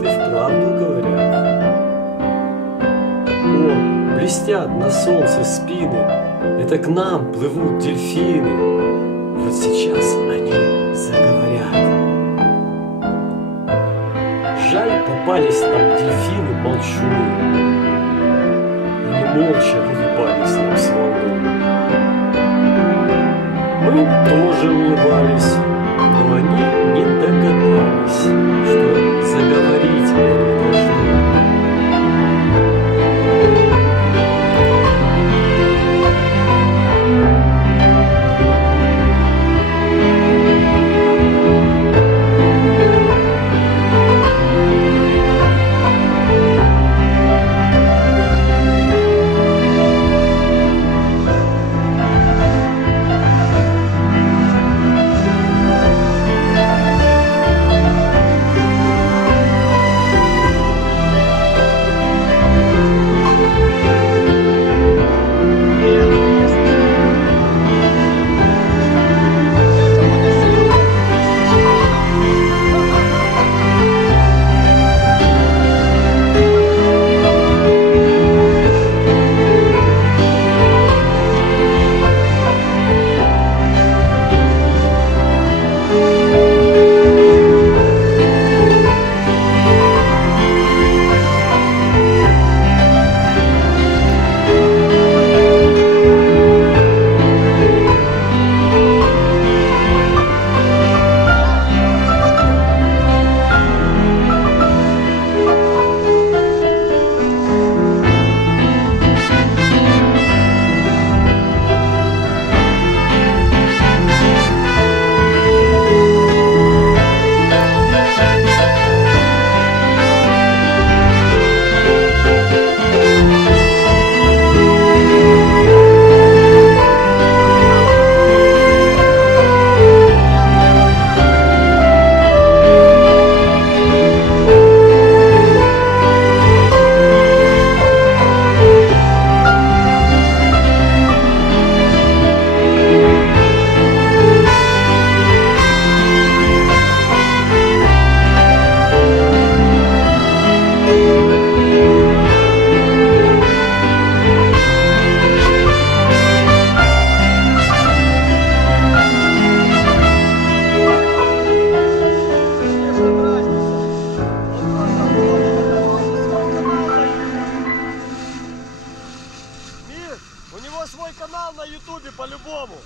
и вправду говорят. О, блестят на солнце спины, это к нам плывут дельфины. Вот сейчас они заговорят. Жаль, попались нам дельфины молчуны. Они молча улыбались нам с волны. Мы тоже улыбались, но они не догадались, что заговорить они должны. У него свой канал на ютубе по-любому.